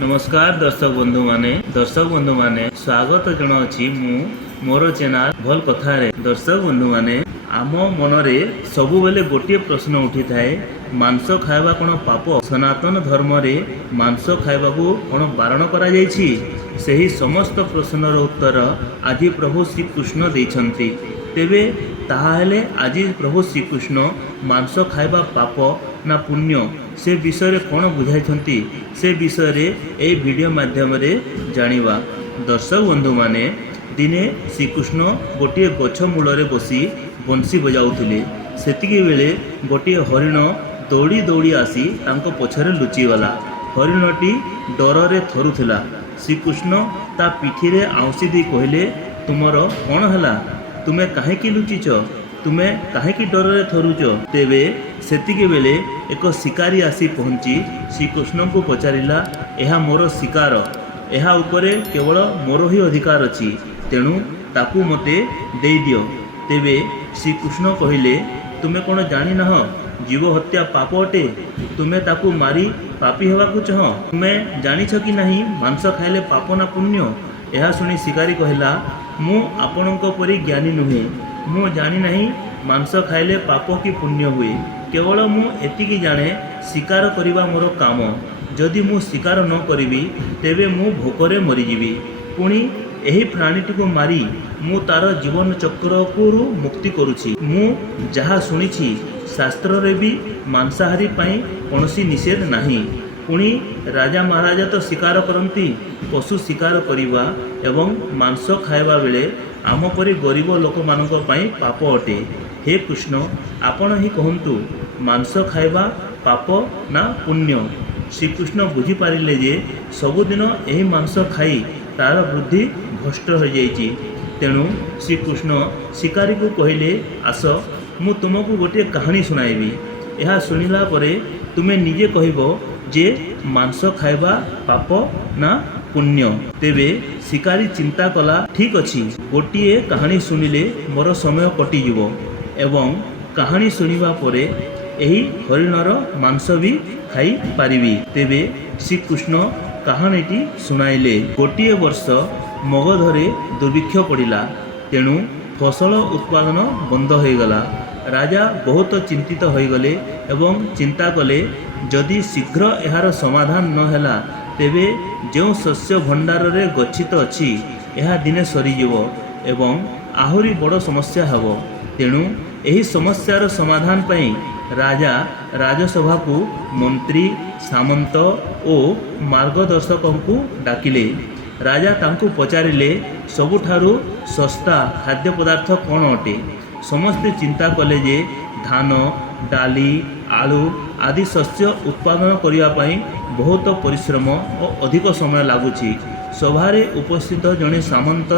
नमस्कार दर्शक बंधु माने स्वागत जनावछि मु मोर चैनल भल कथारे। दर्शक बंधु माने आम मनरे सबु बेले गोटे प्रश्न उठी थाए, मांस खाइबा कोन पाप? सनातन धर्म रे मांस खाइबा को कोन बारण करा जायछि? सेही समस्त प्रश्नर उत्तर आज प्रभु श्री कृष्ण दैछन्ति। तेबे ताहा हेले आज प्रभु श्री कृष्ण मांस खाइबा पाप ना पुण्य से विषय कौन बुझाई से विषय ए वीडियो माध्यम रे जानिबा। दर्शक बंधु माने दिने श्रीकृष्ण गोटे गछ मूल बसी बंशी बजाउथिले। सेतिकी बेले गोटे हरिण दौड़ी दौड़ी आसी तांको पछरे लुचिगला। हरिणटी डर थरुथिला। श्रीकृष्ण ता पिठी रे आउसी दी कहले, तुमर कौन हला? तुमे काहेकि लुचिच? तुमे काहेकि डर रे थरुच? तेबे सेतिके बेले एक शिकारी आसी पहुँची श्रीकृष्ण को पचारिला, एहा मोर शिकार, एहा उपरे केवल मोर ही अधिकार अछि, तेणु ताकू मते देई दियो। तेबे श्रीकृष्ण कहिले, तुमे कोन जानि नह जीव हत्या पाप अटे? तुमे ताकू मारी पापी हेबाकू चाह? तुमे जानिछ कि नहीं मांस खाइले पाप ना पुण्य? एहा सुनी शिकारी कहला, मु आपणक परि ज्ञानी नुहे, मु जानि नहीं मांस खाइले पाप कि पुण्य हुए। केवल मु एतिकी जाने शिकार करिबा मोर काम। जदि मु शिकार न करिबी तेबे मु भोकरे मरिजिबी। पुणी एही प्राणीटी को मारी मु तार जीवन चक्र को मुक्ति करुछि। मु जहा सुनिछि शास्त्र रे भी मांसाहारी पाई कोनोसी निषेध नाही। पुणी राजा महाराजा तो शिकार करती, पशु शिकार करिबा एवं मांस खाइबा बेले आम परि गरीब लोक मानक पाई पाप अटे। हे कृष्ण, आपण ही कहंतु मांस खाइबा पाप ना पुण्य? श्रीकृष्ण बुझी पारिले जे सबुदिन एही मांस खाई तार बुद्धि भ्रष्ट हो जाइछि। तेणु श्रीकृष्ण शिकारी को कहले, आस मु तुमको गोटे कहानी सुनाइबी। यह शुणिला परे तुमे निजे कहबो जे मांस खाइबा पाप ना पुण्य। तेबे शिकारी चिंता कला, ठीक अछि, गोटिए कहानी शुणिले मोर समय कटिजिवो एवं कहानी शुणिबा परे एही हरिणर मांस भी खाई पारिबी। श्रीकृष्ण कहानीटी सुनाइले। गोटिए वर्ष मगधरे दुर्भिक्ष पड़िला, तेणु फसल उत्पादन बंद हो गला। राजा बहुत चिंतित होइगले एवं चिंता कले, जदि शीघ्र एहार समाधान न हैला तेबे जो शस्य भंडार रे गच्छित अछि एहा दिने सरीजिवो एवं आहुरी बड़ समस्या हबो। तेणु एही समस्यार समाधान पई राजा राजसभा को मंत्री, सामंत और मार्गदर्शक को डाकिले। राजा तांको पचारिले, सबुठारु सस्ता खाद्य पदार्थ कौन अटे? समस्ते चिंता कले जे धान, डाली, आलू आदि शस्य उत्पादन करिया पई बहुत परिश्रम और अधिक समय लागुछि। सभारे उपस्थित जने सामंत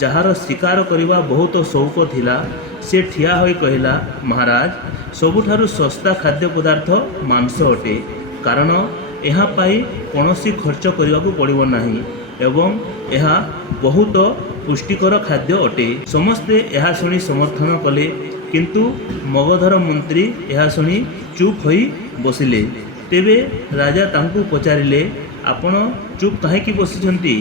जहार शिकार करिबा बहुत शौक थिला, से ठिया होई कहला, महाराज, सबुठारु सस्ता खाद्य पदार्थ मांस अटे, कारण यहाँ पाई कौनसी खर्च करने को पड़ो नहीं एवं यह बहुत पुष्टिकर खाद्य अटे। समस्ते यह शुणी समर्थन कले, किंतु मगधर मंत्री यह शुणी चुप होई बसिले। तेबे राजा तांकू पचारिले, आपण चुप काहेकि बसिछंती?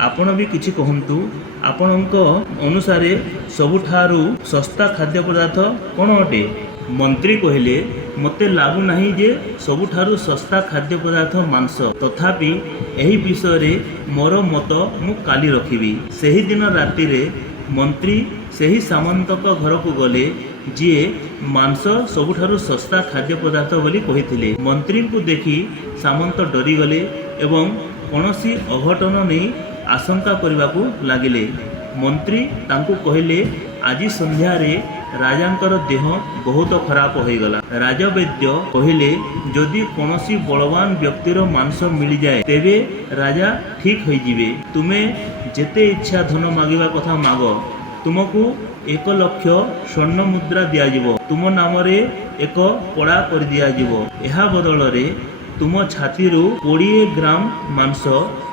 आपण भी किछि कहंतु, आपणक अनुसारे सबुठारु सस्ता खाद्य पदार्थ कौन अटे? मंत्री कहले, मते लागू नहीं जे सबुठारु सस्ता खाद्य पदार्थ मांस, तथापि एही विषय रे मोर मत मु काली रखिबी। सेही दिन राति रे मंत्री सेही सामंतक घर को गले जी मांस सबुठारु सस्ता खाद्य पदार्थ बोली कहिथिले। मंत्री को देखी सामंत डरी गले एवं कौनसी अघटन नहीं आशंका करने को लगिले। मंत्री तांको कहले, आज संध्या रे राजांकर देह बहुत खराब हो गला। राजवैद्य कहले, जदि कौनसी बलवान व्यक्तिर मांस मिल जाए तेबे राजा ठीक हो जिवे। तुमे जेते इच्छा धन मागिबा कथा माग, तुमको 1 लाख स्वर्ण मुद्रा दियाजिवो, तुम नाम रे एक पड़ा कर दियाजिवो। एहा बदल रे तुम छाती 20 ग्राम मांस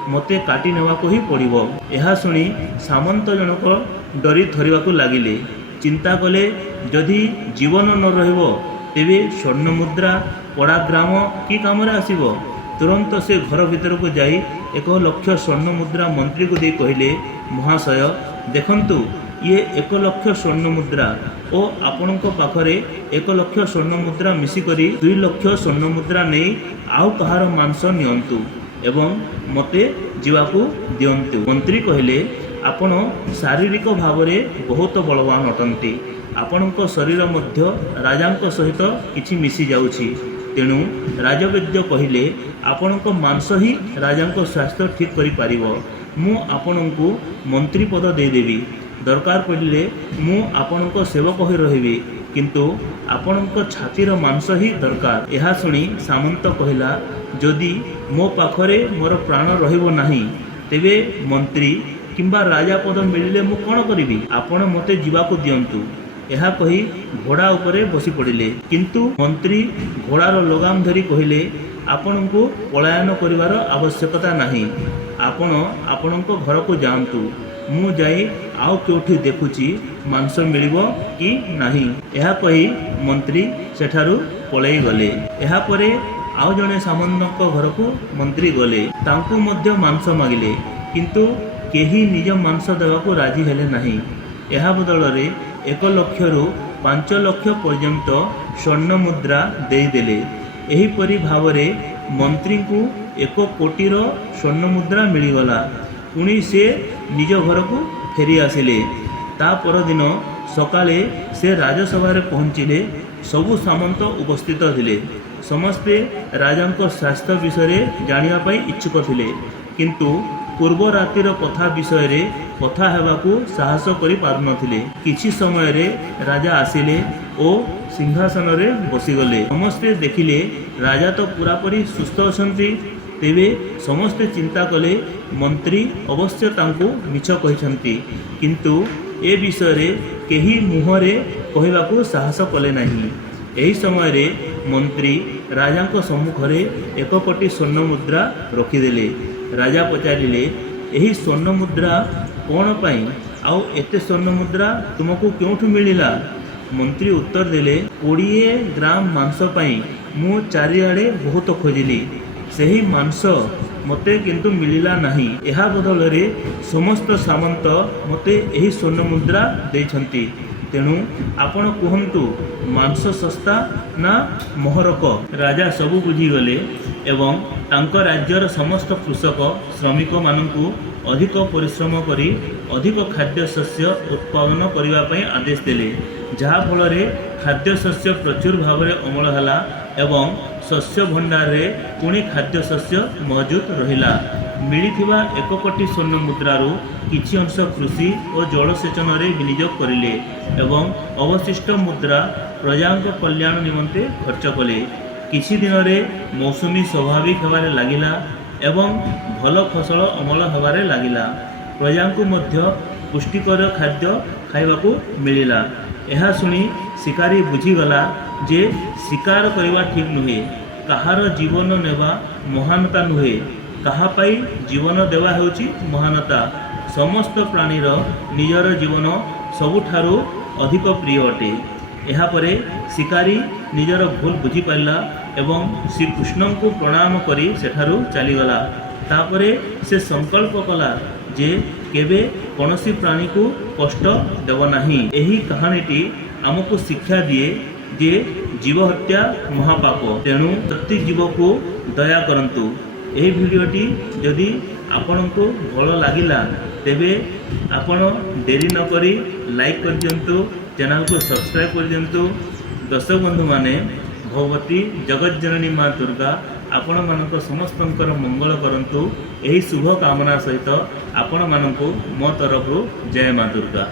मते काटी नेवा को ही पड़िबो। एहा सुनी सामंत जनक डरी थरिबाकू लागिले। चिंता कले, जदि जीवन न रहिबो तेबे स्वर्ण मुद्रा पड़ा ग्राम कि काम आसीबो? तुरंत से घर भीतर को जाई 1 ଲକ୍ଷ ସ୍ୱର୍ଣ୍ଣ ମୁଦ୍ରା ମନ୍ତ୍ରୀକୁ ଦେଇ କହିଲେ, ମହାଶୟ ଦେଖନ୍ତୁ, ଇଏ 1 ଲକ୍ଷ ସ୍ୱର୍ଣ୍ଣ ମୁଦ୍ରା ଓ ଆପଣଙ୍କ ପାଖରେ 1 ଲକ୍ଷ ସ୍ୱର୍ଣ୍ଣ ମୁଦ୍ରା ମିଶିକରି 2 ଲକ୍ଷ ସ୍ୱର୍ଣ୍ଣ ମୁଦ୍ରା ନେଇ ଆଉ କାହାର ମାଂସ ନିଅନ୍ତୁ ଏବଂ ମୋତେ ଯିବାକୁ ଦିଅନ୍ତୁ। ମନ୍ତ୍ରୀ କହିଲେ, ଆପଣ ଶାରୀରିକ ଭାବରେ ବହୁତ ବଳବାନ ଅଟନ୍ତି। ଆପଣଙ୍କ ଶରୀର ମଧ୍ୟ ରାଜାଙ୍କ ସହିତ କିଛି ମିଶି ଯାଉଛି। ତେଣୁ ରାଜବୈଦ୍ୟ କହିଲେ, ଆପଣଙ୍କ ମାଂସ ହିଁ ରାଜାଙ୍କ ସ୍ୱାସ୍ଥ୍ୟ ଠିକ୍ କରିପାରିବ। ମୁଁ ଆପଣଙ୍କୁ ମନ୍ତ୍ରୀ ପଦ ଦେଇଦେବି। ଦରକାର ପଡ଼ିଲେ ମୁଁ ଆପଣଙ୍କ ସେବକ ହୋଇ ରହିବି, କିନ୍ତୁ ଆପଣଙ୍କ ଛାତିର ମାଂସ ହିଁ ଦରକାର। ଏହା ଶୁଣି ସାମନ୍ତ କହିଲା, ଯଦି ମୋ ପାଖରେ ମୋର ପ୍ରାଣ ରହିବ ନାହିଁ, ତେବେ ମନ୍ତ୍ରୀ କିମ୍ବା ରାଜା ପଦ ମିଳିଲେ ମୁଁ କ'ଣ କରିବି? ଆପଣ ମୋତେ ଯିବାକୁ ଦିଅନ୍ତୁ। ଏହା କହି ଘୋଡ଼ା ଉପରେ ବସି ପଡ଼ିଲେ। କିନ୍ତୁ ମନ୍ତ୍ରୀ ଘୋଡ଼ାର ଲଗାମ ଧରି କହିଲେ, ଆପଣଙ୍କୁ ପଳାୟନ କରିବାର ଆବଶ୍ୟକତା ନାହିଁ। ଆପଣ ଆପଣଙ୍କ ଘରକୁ ଯାଆନ୍ତୁ। ମୁଁ ଯାଇ ଆଉ କେଉଁଠି ଦେଖୁଛି ମାଂସ ମିଳିବ କି ନାହିଁ। ଏହା କହି ମନ୍ତ୍ରୀ ସେଠାରୁ ପଳାଇ ଗଲେ। ଏହାପରେ ଆଉ ଜଣେ ସାମନ୍ତଙ୍କ ଘରକୁ ମନ୍ତ୍ରୀ ଗଲେ। ତାଙ୍କୁ ମଧ୍ୟ ମାଂସ ମାଗିଲେ, କିନ୍ତୁ କେହି ନିଜ ମାଂସ ଦେବାକୁ ରାଜି ହେଲେ ନାହିଁ। ଏହା ବଦଳରେ 1 ଲକ୍ଷରୁ 5 ଲକ୍ଷ ପର୍ଯ୍ୟନ୍ତ ସ୍ୱର୍ଣ୍ଣ ମୁଦ୍ରା ଦେଇଦେଲେ। ଏହିପରି ଭାବରେ ମନ୍ତ୍ରୀଙ୍କୁ 1 କୋଟିର ସ୍ୱର୍ଣ୍ଣ ମୁଦ୍ରା ମିଳିଗଲା। ପୁଣି ସେ ନିଜ ଘରକୁ ଫେରି ଆସିଲେ। ତା ପରଦିନ ସକାଳେ ସେ ରାଜସଭାରେ ପହଞ୍ଚିଲେ। ସବୁ ସାମନ୍ତ ଉପସ୍ଥିତ ଥିଲେ। ସମସ୍ତେ ରାଜାଙ୍କ ସ୍ୱାସ୍ଥ୍ୟ ବିଷୟରେ ଜାଣିବା ପାଇଁ ଇଚ୍ଛୁକ ଥିଲେ, କିନ୍ତୁ ପୂର୍ବ ରାତିର କଥା ବିଷୟରେ କଥା ହେବାକୁ ସାହସ କରିପାରୁନଥିଲେ। କିଛି ସମୟରେ ରାଜା ଆସିଲେ ଓ ସିଂହାସନରେ ବସିଗଲେ। ସମସ୍ତେ ଦେଖିଲେ ରାଜା ତ ପୁରାପୁରି ସୁସ୍ଥ ଅଛନ୍ତି। ତେବେ ସମସ୍ତେ ଚିନ୍ତା କଲେ, ମନ୍ତ୍ରୀ ଅବଶ୍ୟ ତାଙ୍କୁ ମିଛ କହିଛନ୍ତି, କିନ୍ତୁ ଏ ବିଷୟରେ କେହି ମୁହଁରେ କହିବାକୁ ସାହସ କଲେ ନାହିଁ। ଏହି ସମୟରେ ମନ୍ତ୍ରୀ ରାଜାଙ୍କ ସମ୍ମୁଖରେ 1 କୋଟି ସ୍ୱର୍ଣ୍ଣ ମୁଦ୍ରା ରଖିଦେଲେ। ରାଜା ପଚାରିଲେ, ଏହି ସ୍ୱର୍ଣ୍ଣ ମୁଦ୍ରା କ'ଣ ପାଇଁ? ଆଉ ଏତେ ସ୍ୱର୍ଣ୍ଣ ମୁଦ୍ରା ତୁମକୁ କେଉଁଠୁ ମିଳିଲା? ମନ୍ତ୍ରୀ ଉତ୍ତର ଦେଲେ, 20 ଗ୍ରାମ ମାଂସ ପାଇଁ ମୁଁ ଚାରିଆଡ଼େ ବହୁତ ଖୋଜିଲି। ସେହି ମାଂସ ମୋତେ କିନ୍ତୁ ମିଳିଲା ନାହିଁ। ଏହା ବଦଳରେ ସମସ୍ତ ସାମନ୍ତ ମୋତେ ଏହି ସ୍ୱର୍ଣ୍ଣ ମୁଦ୍ରା ଦେଇଛନ୍ତି। ତେଣୁ ଆପଣ କୁହନ୍ତୁ, ମାଂସ ଶସ୍ତା ନା ମହରକ? ରାଜା ସବୁ ବୁଝିଗଲେ ଏବଂ ତାଙ୍କ ରାଜ୍ୟର ସମସ୍ତ କୃଷକ ଶ୍ରମିକମାନଙ୍କୁ ଅଧିକ ପରିଶ୍ରମ କରି ଅଧିକ ଖାଦ୍ୟଶସ୍ୟ ଉତ୍ପାଦନ କରିବା ପାଇଁ ଆଦେଶ ଦେଲେ। ଯାହାଫଳରେ ଖାଦ୍ୟଶସ୍ୟ ପ୍ରଚୁର ଭାବରେ ଅମଳ ହେଲା ଏବଂ ଶସ୍ୟ ଭଣ୍ଡାରରେ ପୁଣି ଖାଦ୍ୟଶସ୍ୟ ମହଜୁଦ ରହିଲା। ମିଳିଥିବା 1 କୋଟି ସ୍ୱର୍ଣ୍ଣ ମୁଦ୍ରାରୁ କିଛି ଅଂଶ କୃଷି ଓ ଜଳସେଚନରେ ବିନିଯୋଗ କରିଲେ ଏବଂ ଅବଶିଷ୍ଟ ମୁଦ୍ରା ପ୍ରଜାଙ୍କ କଲ୍ୟାଣ ନିମନ୍ତେ ଖର୍ଚ୍ଚ କଲେ। କିଛି ଦିନରେ ମୌସୁମୀ ସ୍ୱାଭାବିକ ହେବାରେ ଲାଗିଲା ଏବଂ ଭଲ ଫସଲ ଅମଳ ହେବାରେ ଲାଗିଲା। ପ୍ରଜାଙ୍କୁ ମଧ୍ୟ ପୁଷ୍ଟିକର ଖାଦ୍ୟ ଖାଇବାକୁ ମିଳିଲା। ଏହା ଶୁଣି ଶିକାରୀ ବୁଝିଗଲା ଯେ ଶିକାର କରିବା ଠିକ୍ ନୁହେଁ। କାହାର ଜୀବନ ନେବା ମହାନତା ନୁହେଁ, କାହା ପାଇଁ ଜୀବନ ଦେବା ହେଉଛି ମହାନତା। ସମସ୍ତ ପ୍ରାଣୀର ନିଜର ଜୀବନ ସବୁଠାରୁ ଅଧିକ ପ୍ରିୟ ଅଟେ। ଏହାପରେ ଶିକାରୀ ନିଜର ଭୁଲ ବୁଝିପାରିଲା ଏବଂ ଶ୍ରୀକୃଷ୍ଣଙ୍କୁ ପ୍ରଣାମ କରି ସେଠାରୁ ଚାଲିଗଲା। ତାପରେ ସେ ସଂକଳ୍ପ କଲା ଯେ କେବେ କୌଣସି ପ୍ରାଣୀକୁ କଷ୍ଟ ଦେବ ନାହିଁ। ଏହି କାହାଣୀଟି ଆମକୁ ଶିକ୍ଷା ଦିଏ ଯେ ଜୀବ ହତ୍ୟା ମହାପାପ। ତେଣୁ ପ୍ରତି ଜୀବକୁ ଦୟା କରନ୍ତୁ। ଏହି ଭିଡ଼ିଓଟି ଯଦି ଆପଣଙ୍କୁ ଭଲ ଲାଗିଲା, ତେବେ ଆପଣ ଡେରି ନକରି ଲାଇକ୍ କରିଦିଅନ୍ତୁ, ଚ୍ୟାନେଲକୁ ସବସ୍କ୍ରାଇବ୍ କରିଦିଅନ୍ତୁ। ଦର୍ଶକ ବନ୍ଧୁମାନେ, ଭଗବତୀ ଜଗଜ୍ଜନନୀ ମା ଦୁର୍ଗା ଆପଣମାନଙ୍କ ସମସ୍ତଙ୍କର ମଙ୍ଗଳ କରନ୍ତୁ। ଏହି ଶୁଭ କାମନା ସହିତ ଆପଣମାନଙ୍କୁ ମୋ ତରଫରୁ ଜୟ ମା ଦୁର୍ଗା।